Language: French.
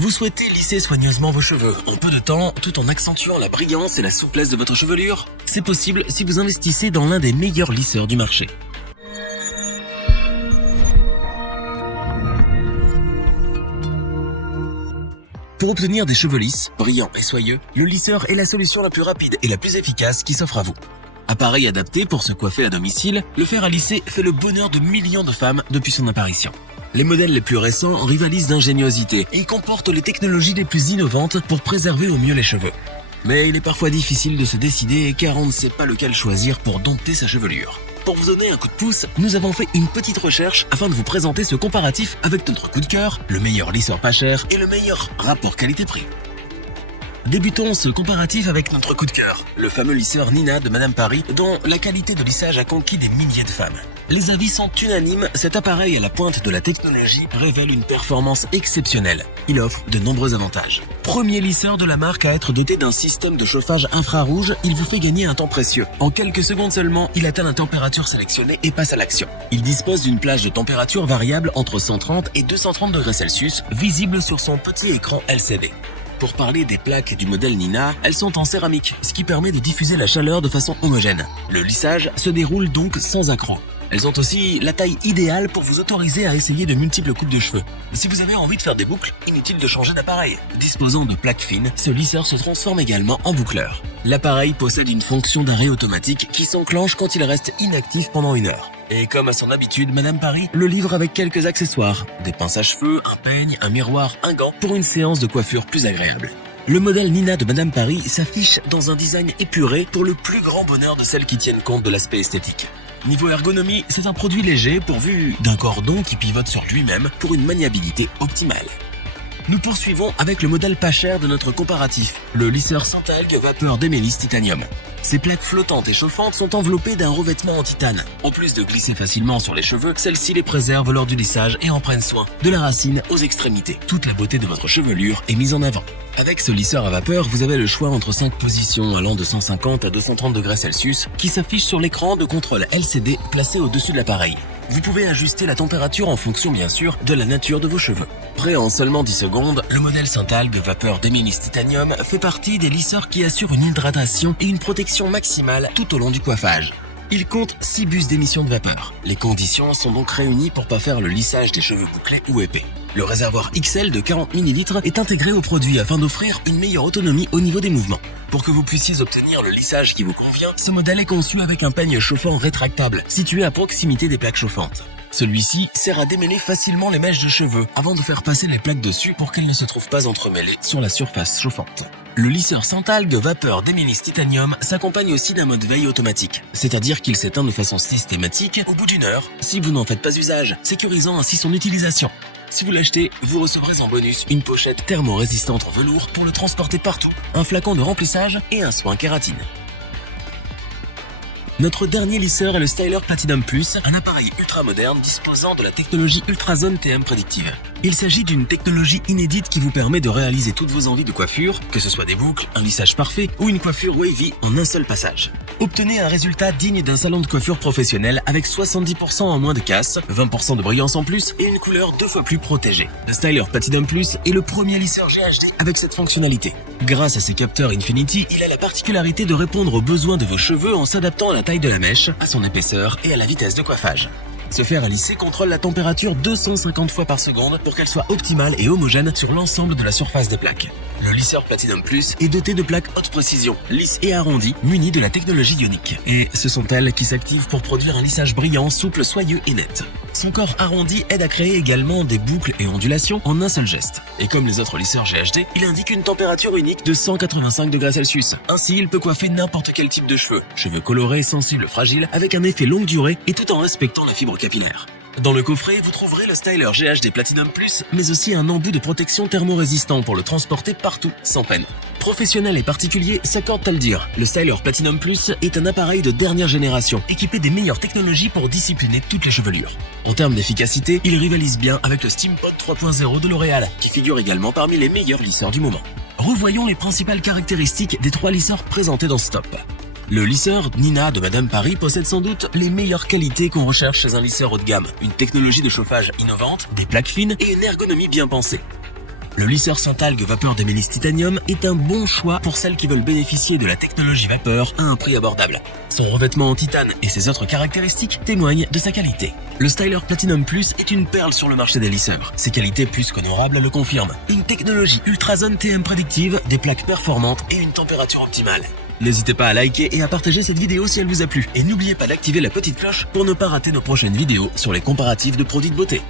Vous souhaitez lisser soigneusement vos cheveux en peu de temps tout en accentuant la brillance et la souplesse de votre chevelure? C'est possible si vous investissez dans l'un des meilleurs lisseurs du marché. Pour obtenir des cheveux lisses, brillants et soyeux, le lisseur est la solution la plus rapide et la plus efficace qui s'offre à vous. Appareil adapté pour se coiffer à domicile, le fer à lisser fait le bonheur de millions de femmes depuis son apparition. Les modèles les plus récents rivalisent d'ingéniosité et comportent les technologies les plus innovantes pour préserver au mieux les cheveux. Mais il est parfois difficile de se décider car on ne sait pas lequel choisir pour dompter sa chevelure. Pour vous donner un coup de pouce, nous avons fait une petite recherche afin de vous présenter ce comparatif avec notre coup de cœur, le meilleur lisseur pas cher et le meilleur rapport qualité-prix. Débutons ce comparatif avec notre coup de cœur, le fameux lisseur Nina de Madame Paris, dont la qualité de lissage a conquis des milliers de femmes. Les avis sont unanimes, cet appareil à la pointe de la technologie révèle une performance exceptionnelle. Il offre de nombreux avantages. Premier lisseur de la marque à être doté d'un système de chauffage infrarouge, il vous fait gagner un temps précieux. En quelques secondes seulement, il atteint la température sélectionnée et passe à l'action. Il dispose d'une plage de température variable entre 130 et 230 degrés Celsius, visible sur son petit écran LCD. Pour parler des plaques du modèle Nina, elles sont en céramique, ce qui permet de diffuser la chaleur de façon homogène. Le lissage se déroule donc sans accroc. Elles ont aussi la taille idéale pour vous autoriser à essayer de multiples coupes de cheveux. Si vous avez envie de faire des boucles, inutile de changer d'appareil. Disposant de plaques fines, ce lisseur se transforme également en boucleur. L'appareil possède une fonction d'arrêt automatique qui s'enclenche quand il reste inactif pendant 1 heure. Et comme à son habitude, Madame Paris le livre avec quelques accessoires. Des pinces à cheveux, un peigne, un miroir, un gant pour une séance de coiffure plus agréable. Le modèle Nina de Madame Paris s'affiche dans un design épuré pour le plus grand bonheur de celles qui tiennent compte de l'aspect esthétique. Niveau ergonomie, c'est un produit léger pourvu d'un cordon qui pivote sur lui-même pour une maniabilité optimale. Nous poursuivons avec le modèle pas cher de notre comparatif, le lisseur Santalg vapeur d'Emelis Titanium. Ces plaques flottantes et chauffantes sont enveloppées d'un revêtement en titane. En plus de glisser facilement sur les cheveux, celles-ci les préservent lors du lissage et en prennent soin, de la racine aux extrémités. Toute la beauté de votre chevelure est mise en avant. Avec ce lisseur à vapeur, vous avez le choix entre 5 positions allant de 150 à 230 degrés Celsius qui s'affichent sur l'écran de contrôle LCD placé au-dessus de l'appareil. Vous pouvez ajuster la température en fonction bien sûr de la nature de vos cheveux. Prêt en seulement 10 secondes, le modèle Santalg vapeur d'Emelis Titanium fait partie des lisseurs qui assurent une hydratation et une protection maximale tout au long du coiffage. Il compte 6 bus d'émission de vapeur. Les conditions sont donc réunies pour pas faire le lissage des cheveux bouclés ou épais. Le réservoir XL de 40 ml est intégré au produit afin d'offrir une meilleure autonomie au niveau des mouvements. Pour que vous puissiez obtenir le lissage qui vous convient, ce modèle est conçu avec un peigne chauffant rétractable situé à proximité des plaques chauffantes. Celui-ci sert à démêler facilement les mèches de cheveux avant de faire passer les plaques dessus pour qu'elles ne se trouvent pas entremêlées sur la surface chauffante. Le lisseur Santalg vapeur d'Emelis Titanium s'accompagne aussi d'un mode veille automatique, c'est-à-dire qu'il s'éteint de façon systématique au bout d'1 heure si vous n'en faites pas usage, sécurisant ainsi son utilisation. Si vous l'achetez, vous recevrez en bonus une pochette thermo-résistante en velours pour le transporter partout, un flacon de remplissage et un soin kératine. Notre dernier lisseur est le Styler Platinum Plus, un appareil ultra moderne disposant de la technologie Ultrazone TM Predictive. Il s'agit d'une technologie inédite qui vous permet de réaliser toutes vos envies de coiffure, que ce soit des boucles, un lissage parfait ou une coiffure wavy en un seul passage. Obtenez un résultat digne d'un salon de coiffure professionnel avec 70% en moins de casse, 20% de brillance en plus et une couleur 2 fois plus protégée. Le Styler Platinum Plus est le premier lisseur GHD avec cette fonctionnalité. Grâce à ses capteurs Infinity, il a la particularité de répondre aux besoins de vos cheveux en s'adaptant à la taille de la mèche, à son épaisseur et à la vitesse de coiffage. Ce fer à lisser contrôle la température 250 fois par seconde pour qu'elle soit optimale et homogène sur l'ensemble de la surface des plaques. Le lisseur Platinum Plus est doté de plaques haute précision, lisses et arrondies, munies de la technologie ionique. Et ce sont elles qui s'activent pour produire un lissage brillant, souple, soyeux et net. Son corps arrondi aide à créer également des boucles et ondulations en un seul geste. Et comme les autres lisseurs GHD, il indique une température unique de 185 degrés Celsius. Ainsi, il peut coiffer n'importe quel type de cheveux. Cheveux colorés, sensibles, fragiles, avec un effet longue durée et tout en respectant la fibre capillaire. Dans le coffret, vous trouverez le Styler GHD Platinum Plus, mais aussi un embout de protection thermorésistant pour le transporter partout, sans peine. Professionnels et particuliers s'accordent à le dire. Le Styler Platinum Plus est un appareil de dernière génération, équipé des meilleures technologies pour discipliner toutes les chevelures. En termes d'efficacité, il rivalise bien avec le Steampod 3.0 de L'Oréal, qui figure également parmi les meilleurs lisseurs du moment. Revoyons les principales caractéristiques des 3 lisseurs présentés dans ce top. Le lisseur Nina de Madame Paris possède sans doute les meilleures qualités qu'on recherche chez un lisseur haut de gamme. Une technologie de chauffage innovante, des plaques fines et une ergonomie bien pensée. Le lisseur Syntalg vapeur de mélisse titanium est un bon choix pour celles qui veulent bénéficier de la technologie vapeur à un prix abordable. Son revêtement en titane et ses autres caractéristiques témoignent de sa qualité. Le Styler Platinum Plus est une perle sur le marché des lisseurs. Ses qualités plus qu'honorables le confirment. Une technologie Ultrazone TM prédictive, des plaques performantes et une température optimale. N'hésitez pas à liker et à partager cette vidéo si elle vous a plu. Et n'oubliez pas d'activer la petite cloche pour ne pas rater nos prochaines vidéos sur les comparatifs de produits de beauté.